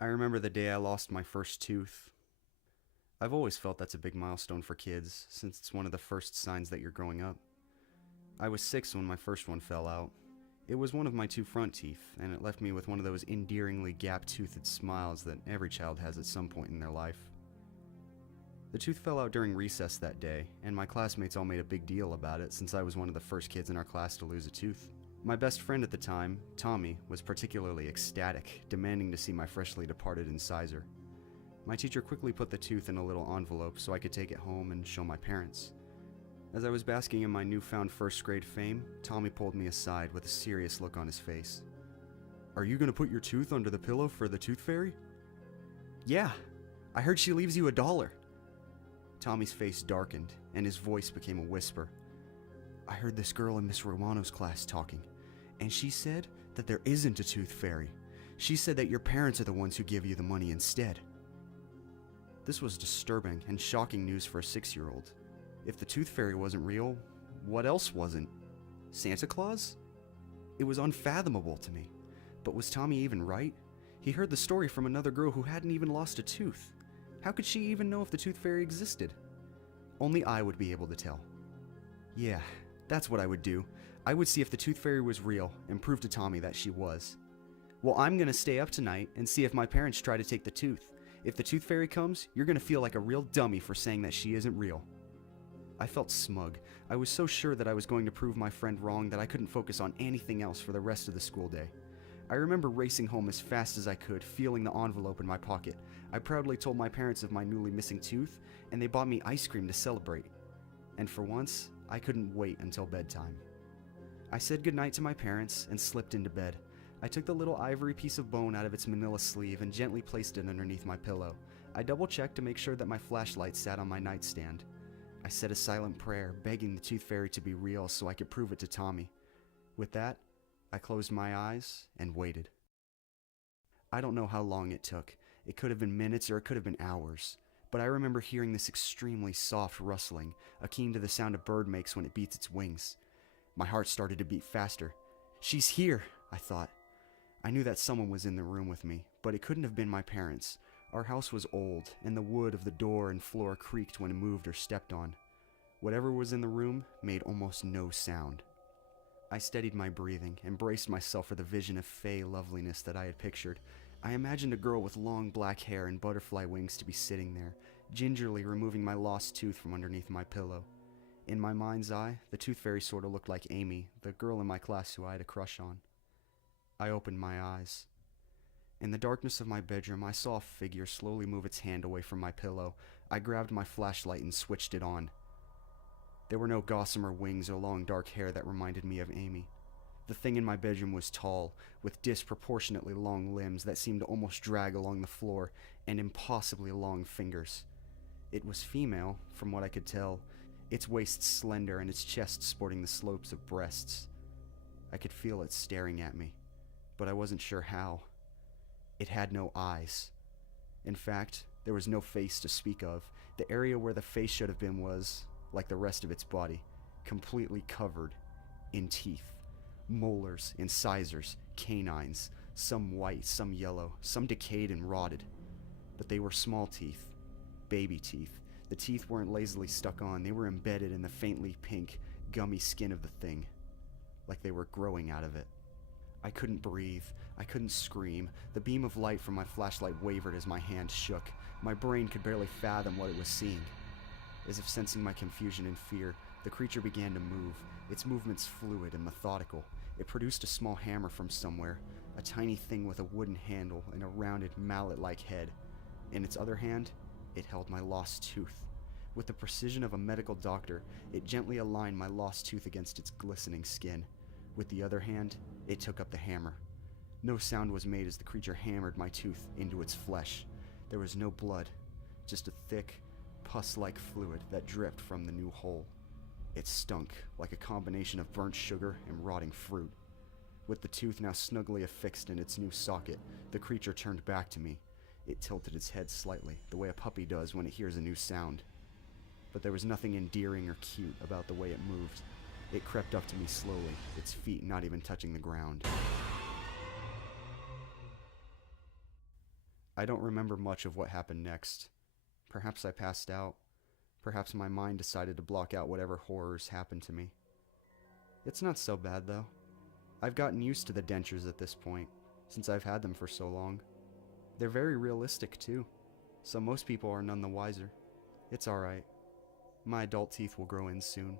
I remember the day I lost my first tooth. I've always felt that's a big milestone for kids, since it's one of the first signs that you're growing up. I was 6 when my first one fell out. It was one of my 2 front teeth, and it left me with one of those endearingly gap-toothed smiles that every child has at some point in their life. The tooth fell out during recess that day, and my classmates all made a big deal about it since I was one of the first kids in our class to lose a tooth. My best friend at the time, Tommy, was particularly ecstatic, demanding to see my freshly departed incisor. My teacher quickly put the tooth in a little envelope so I could take it home and show my parents. As I was basking in my newfound first grade fame, Tommy pulled me aside with a serious look on his face. "Are you gonna put your tooth under the pillow for the tooth fairy?" "Yeah, I heard she leaves you $1. Tommy's face darkened, and his voice became a whisper. "I heard this girl in Miss Romano's class talking, and she said that there isn't a tooth fairy. She said that your parents are the ones who give you the money instead." This was disturbing and shocking news for a 6-year-old. If the tooth fairy wasn't real, what else wasn't? Santa Claus? It was unfathomable to me. But was Tommy even right? He heard the story from another girl who hadn't even lost a tooth. How could she even know if the tooth fairy existed? Only I would be able to tell. Yeah, that's what I would do. I would see if the tooth fairy was real and prove to Tommy that she was. Well, I'm gonna stay up tonight and see if my parents try to take the tooth. If the tooth fairy comes, you're gonna feel like a real dummy for saying that she isn't real. I felt smug. I was so sure that I was going to prove my friend wrong that I couldn't focus on anything else for the rest of the school day. I remember racing home as fast as I could, feeling the envelope in my pocket. I proudly told my parents of my newly missing tooth, and they bought me ice cream to celebrate. And for once, I couldn't wait until bedtime. I said goodnight to my parents and slipped into bed. I took the little ivory piece of bone out of its manila sleeve and gently placed it underneath my pillow. I double-checked to make sure that my flashlight sat on my nightstand. I said a silent prayer, begging the tooth fairy to be real so I could prove it to Tommy. With that, I closed my eyes and waited. I don't know how long it took. It could have been minutes or it could have been hours. But I remember hearing this extremely soft rustling, akin to the sound a bird makes when it beats its wings. My heart started to beat faster. "She's here," I thought. I knew that someone was in the room with me, but it couldn't have been my parents. Our house was old, and the wood of the door and floor creaked when moved or stepped on. Whatever was in the room made almost no sound. I steadied my breathing and braced myself for the vision of fey loveliness that I had pictured. I imagined a girl with long black hair and butterfly wings to be sitting there, gingerly removing my lost tooth from underneath my pillow. In my mind's eye, the tooth fairy sort of looked like Amy, the girl in my class who I had a crush on. I opened my eyes. In the darkness of my bedroom, I saw a figure slowly move its hand away from my pillow. I grabbed my flashlight and switched it on. There were no gossamer wings or long dark hair that reminded me of Amy. The thing in my bedroom was tall, with disproportionately long limbs that seemed to almost drag along the floor, and impossibly long fingers. It was female, from what I could tell, its waist slender and its chest sporting the slopes of breasts. I could feel it staring at me, but I wasn't sure how. It had no eyes. In fact, there was no face to speak of. The area where the face should have been was, like the rest of its body, completely covered in teeth. Molars, incisors, canines, some white, some yellow, some decayed and rotted. But they were small teeth, baby teeth. The teeth weren't lazily stuck on, they were embedded in the faintly pink, gummy skin of the thing, like they were growing out of it. I couldn't breathe. I couldn't scream. The beam of light from my flashlight wavered as my hand shook. My brain could barely fathom what it was seeing. As if sensing my confusion and fear, the creature began to move, its movements fluid and methodical. It produced a small hammer from somewhere, a tiny thing with a wooden handle and a rounded mallet-like head. In its other hand, it held my lost tooth. With the precision of a medical doctor, it gently aligned my lost tooth against its glistening skin. With the other hand, it took up the hammer. No sound was made as the creature hammered my tooth into its flesh. There was no blood, just a thick, pus-like fluid that dripped from the new hole. It stunk like a combination of burnt sugar and rotting fruit. With the tooth now snugly affixed in its new socket, the creature turned back to me. It tilted its head slightly, the way a puppy does when it hears a new sound. But there was nothing endearing or cute about the way it moved. It crept up to me slowly, its feet not even touching the ground. I don't remember much of what happened next. Perhaps I passed out. Perhaps my mind decided to block out whatever horrors happened to me. It's not so bad, though. I've gotten used to the dentures at this point, since I've had them for so long. They're very realistic, too, so most people are none the wiser. It's alright. My adult teeth will grow in soon.